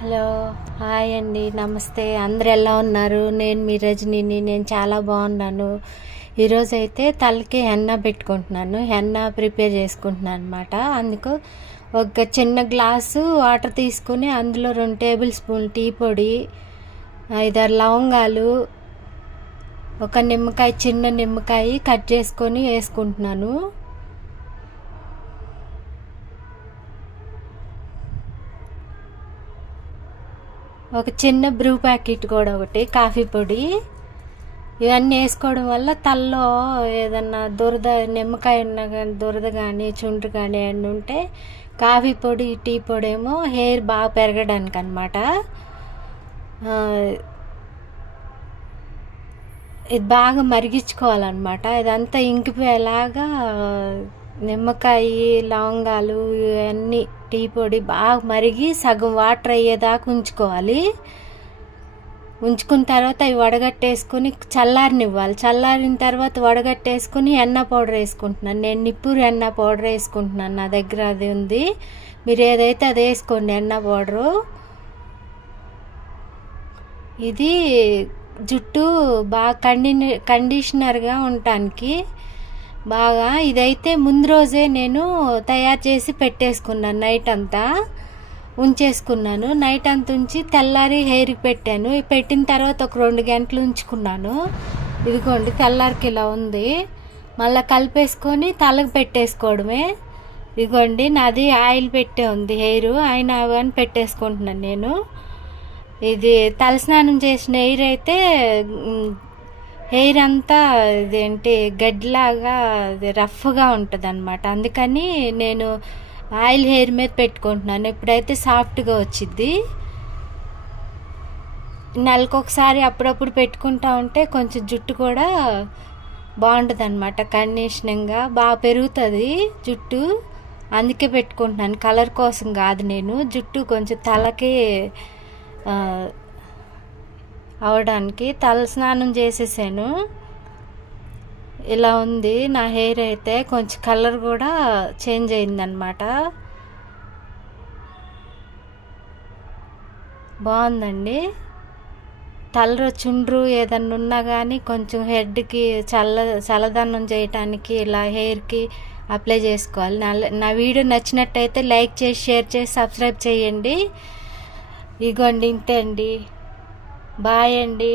Hello hi అండి నమస్తే. అందరు ఎలా ఉన్నారు? నేను మీ రజనీని నేను చాలా బాగున్నాను. ఈరోజు అయితే తలకి హెన్న పెట్టుకుంటున్నాను. హెన్న ప్రిపేర్ చేసుకుంటున్నాను అనమాట అందుకు ఒక చిన్న గ్లాసు వాటర్ తీసుకుని అందులో రెండు టేబుల్ స్పూన్ టీ పొడి ఐదారు లవంగాలు ఒక నిమ్మకాయ చిన్న నిమ్మకాయ కట్ చేసుకొని వేసుకుంటున్నాను. ఒక చిన్న బ్రూ ప్యాకెట్ కూడా ఒకటి కాఫీ పొడి. ఇవన్నీ వేసుకోవడం వల్ల తలలో ఏదన్నా దురద నిమ్మకాయ ఉన్న కానీ దురద కానీ చుండ్రు కానీ అన్నీ ఉంటే కాఫీ పొడి టీ పొడి ఏమో హెయిర్ బాగా పెరగడానికి అనమాట ఇది బాగా మరిగించుకోవాలన్నమాట. ఇదంతా ఇంకిపోయేలాగా నిమ్మకాయ లవంగాలు ఇవన్నీ టీ పొడి బాగా మరిగి సగం వాటర్ అయ్యేదాకా ఉంచుకోవాలి. ఉంచుకున్న తర్వాత అవి వడగట్టేసుకుని చల్లారనివ్వాలి. చల్లారిన తర్వాత వడగట్టేసుకుని ఎన్న పౌడర్ వేసుకుంటున్నాను. నేను నిప్పురు ఎన్న పౌడర్ వేసుకుంటున్నాను. నా దగ్గర అది ఉంది. మీరు ఏదైతే అది వేసుకోండి ఎన్న పౌడరు. ఇది జుట్టు బాగా కండి కండిషనర్గా ఉండటానికి బాగా ఇదైతే ముందు రోజే నేను తయారు చేసి పెట్టేసుకున్నాను నైట్ అంతా. ఉంచేసుకున్నాను. నైట్ అంతా ఉంచి తెల్లారి హెయిర్కి పెట్టాను. పెట్టిన తర్వాత ఒక రెండు గంటలు ఉంచుకున్నాను. ఇదిగోండి తెల్లారికి ఇలా ఉంది. మళ్ళీ కలిపేసుకొని తలకు పెట్టేసుకోవడమే. ఇదిగోండి నాది ఆయిల్ పెట్టే ఉంది హెయిర్. ఆయన అవన్నీ పెట్టేసుకుంటున్నాను నేను. ఇది తలస్నానం చేసిన హెయిర్ అయితే హెయిర్ అంతా ఇదేంటి గడ్డిలాగా రఫ్గా ఉంటుంది అనమాట అందుకని నేను ఆయిల్ హెయిర్ మీద పెట్టుకుంటున్నాను. ఇప్పుడైతే సాఫ్ట్గా వచ్చింది నెలకొకసారి అప్పుడప్పుడు పెట్టుకుంటా ఉంటే కొంచెం జుట్టు కూడా బాగుంటుంది అనమాట కండిషనింగ్గా బాగా పెరుగుతుంది జుట్టు. అందుకే పెట్టుకుంటున్నాను. కలర్ కోసం కాదు నేను. జుట్టు కొంచెం తలకి అవడానికి తల స్నానం చేసేసాను. ఇలా ఉంది నా హెయిర్ అయితే కొంచెం కలర్ కూడా చేంజ్ అయిందనమాట బాగుందండి. తలలో చుండ్రు ఏదన్నా ఉన్నా కానీ కొంచెం హెడ్కి చల్ల చల్లదన్నం చేయటానికి ఇలా హెయిర్కి అప్లై చేసుకోవాలి. నా నా వీడియో నచ్చినట్టయితే లైక్ చేసి షేర్ చేసి సబ్స్క్రైబ్ చేయండి. ఇగోండి ఇంతే అండి. బాయ్ అండి.